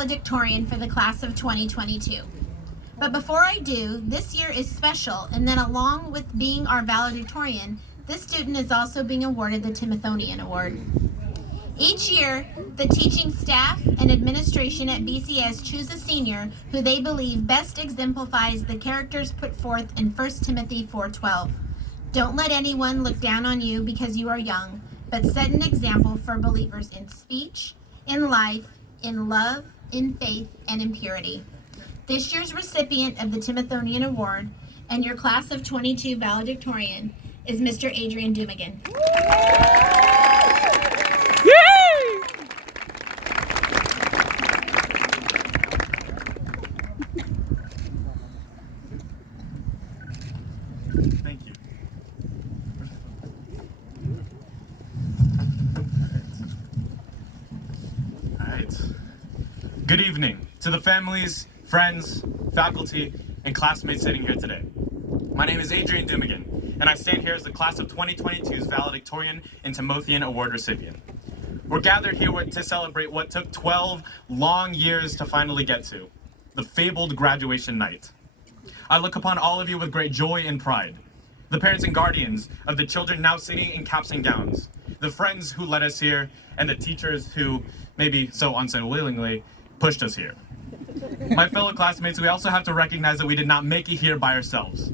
valedictorian for the class of 2022. But before I do, this year is special, and then along with being our valedictorian, this student is also being awarded the Timothian Award. Each year, the teaching staff and administration at BCS choose a senior who they believe best exemplifies the characters put forth in 1 Timothy 4:12. Don't let anyone look down on you because you are young, but set an example for believers in speech, in life, in love, in faith, and in purity. This year's recipient of the Timothian Award and your class of 22 valedictorian is Mr. Adrian Dumaguin. Thank you. All right. Good evening to the families, friends, faculty, and classmates sitting here today. My name is Adrian Dumaguin, and I stand here as the class of 2022's Valedictorian and Timothian Award recipient. We're gathered here to celebrate what took 12 long years to finally get to, the fabled graduation night. I look upon all of you with great joy and pride. The parents and guardians of the children now sitting in caps and gowns, the friends who led us here, and the teachers who, maybe so unwillingly, pushed us here. My fellow classmates, we also have to recognize that we did not make it here by ourselves.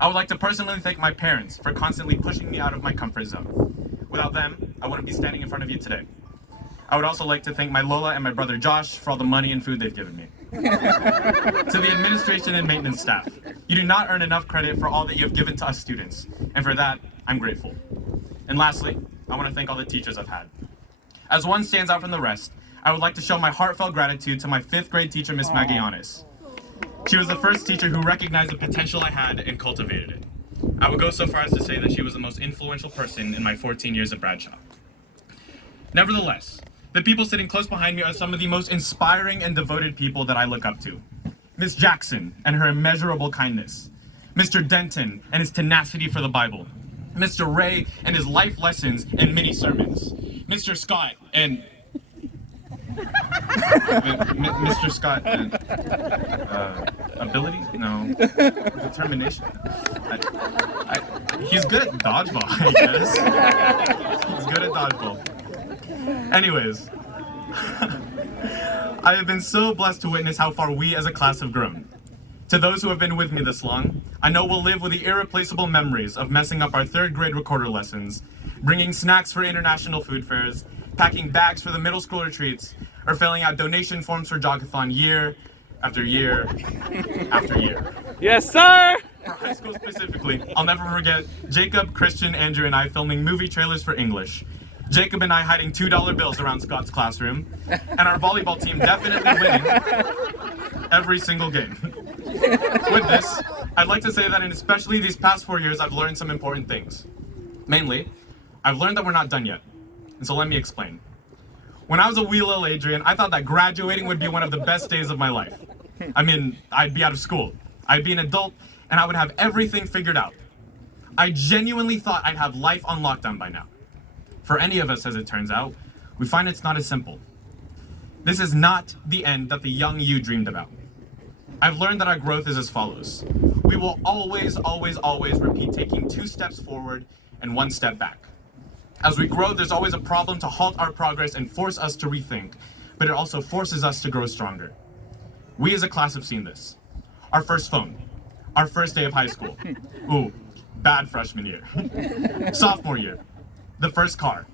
I would like to personally thank my parents for constantly pushing me out of my comfort zone. Without them, I wouldn't be standing in front of you today. I would also like to thank my Lola and my brother Josh for all the money and food they've given me. To the administration and maintenance staff, you do not earn enough credit for all that you have given to us students, and for that, I'm grateful. And lastly, I want to thank all the teachers I've had. As one stands out from the rest, I would like to show my heartfelt gratitude to my 5th grade teacher, Miss Magianis. She was the first teacher who recognized the potential I had and cultivated it. I would go so far as to say that she was the most influential person in my 14 years at Bradshaw. Nevertheless, the people sitting close behind me are some of the most inspiring and devoted people that I look up to. Miss Jackson and her immeasurable kindness. Mr. Denton and his tenacity for the Bible. Mr. Ray and his life lessons and mini sermons. Mr. Scott and... Mr. Scott and... ability? No. Determination. He's good at dodgeball, I guess. He's good at dodgeball. Anyways, I have been so blessed to witness how far we as a class have grown. To those who have been with me this long, I know we'll live with the irreplaceable memories of messing up our 3rd grade recorder lessons, bringing snacks for international food fairs, packing bags for the middle school retreats, or filling out donation forms for Jogathon year after year after year. Yes, sir! For high school specifically, I'll never forget Jacob, Christian, Andrew, and I filming movie trailers for English. Jacob and I hiding $2 bills around Scott's classroom, and our volleyball team definitely winning every single game. With this, I'd like to say that in especially these past 4 years, I've learned some important things. Mainly, I've learned that we're not done yet, and so let me explain. When I was a wee little Adrian, I thought that graduating would be one of the best days of my life. I mean, I'd be out of school, I'd be an adult, and I would have everything figured out. I genuinely thought I'd have life on lockdown by now. For any of us, as it turns out, we find it's not as simple. This is not the end that the young you dreamed about. I've learned that our growth is as follows. We will always, always, always repeat taking 2 steps forward and 1 step back. As we grow, there's always a problem to halt our progress and force us to rethink, but it also forces us to grow stronger. We as a class have seen this. Our first phone, our first day of high school. Ooh, bad freshman year. Sophomore year. The first car,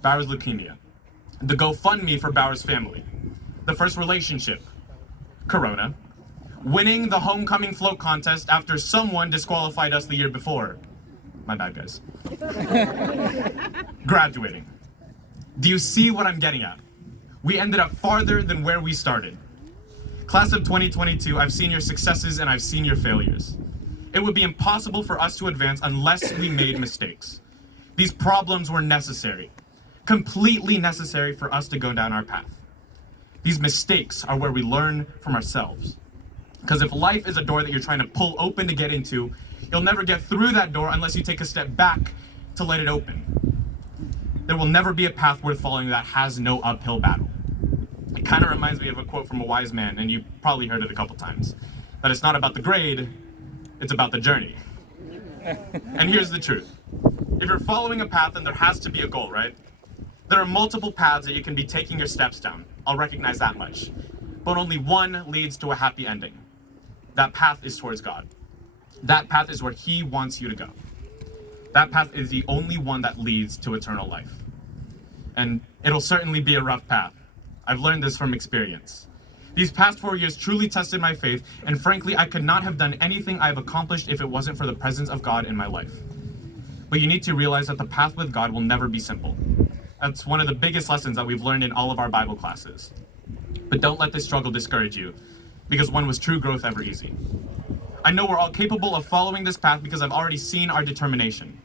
Bauer's leukemia. The GoFundMe for Bauer's family. The first relationship, Corona. Winning the homecoming float contest after someone disqualified us the year before. My bad, guys. Graduating. Do you see what I'm getting at? We ended up farther than where we started. Class of 2022, I've seen your successes and I've seen your failures. It would be impossible for us to advance unless we made mistakes. These problems were necessary, completely necessary for us to go down our path. These mistakes are where we learn from ourselves. Because if life is a door that you're trying to pull open to get into, you'll never get through that door unless you take a step back to let it open. There will never be a path worth following that has no uphill battle. It kind of reminds me of a quote from a wise man, and you've probably heard it a couple times. That it's not about the grade, it's about the journey. And here's the truth. If you're following a path, then there has to be a goal, right? There are multiple paths that you can be taking your steps down. I'll recognize that much. But only one leads to a happy ending. That path is towards God. That path is where He wants you to go. That path is the only one that leads to eternal life. And it'll certainly be a rough path. I've learned this from experience. These past 4 years truly tested my faith, and frankly, I could not have done anything I've accomplished if it wasn't for the presence of God in my life. But you need to realize that the path with God will never be simple. That's one of the biggest lessons that we've learned in all of our Bible classes. But don't let this struggle discourage you, because when was true growth ever easy? I know we're all capable of following this path because I've already seen our determination.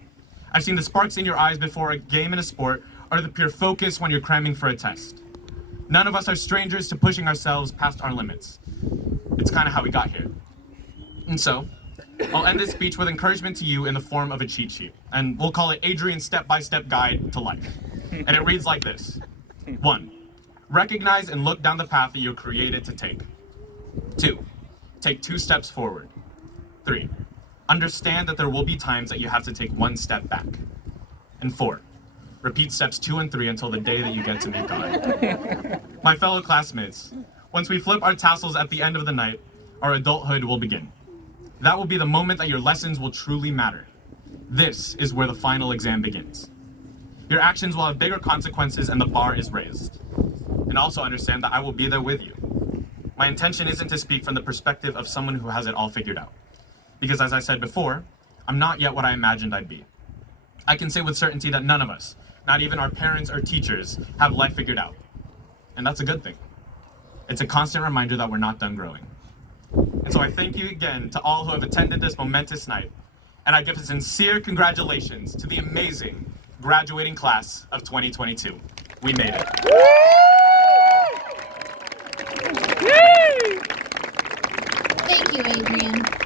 I've seen the sparks in your eyes before a game in a sport, or the pure focus when you're cramming for a test. None of us are strangers to pushing ourselves past our limits. It's kind of how we got here. And so, I'll end this speech with encouragement to you in the form of a cheat sheet, and we'll call it Adrian's step-by-step guide to life. And it reads like this. 1. Recognize and look down the path that you're created to take. 2. Take 2 steps forward. 3. Understand that there will be times that you have to take 1 step back. And 4. Repeat steps 2 and 3 until the day that you get to meet God. My fellow classmates, once we flip our tassels at the end of the night, our adulthood will begin. That will be the moment that your lessons will truly matter. This is where the final exam begins. Your actions will have bigger consequences and the bar is raised. And also understand that I will be there with you. My intention isn't to speak from the perspective of someone who has it all figured out. Because as I said before, I'm not yet what I imagined I'd be. I can say with certainty that none of us, not even our parents or teachers, have life figured out. And that's a good thing. It's a constant reminder that we're not done growing. And so I thank you again to all who have attended this momentous night. And I give a sincere congratulations to the amazing graduating class of 2022. We made it. Thank you, Adrian.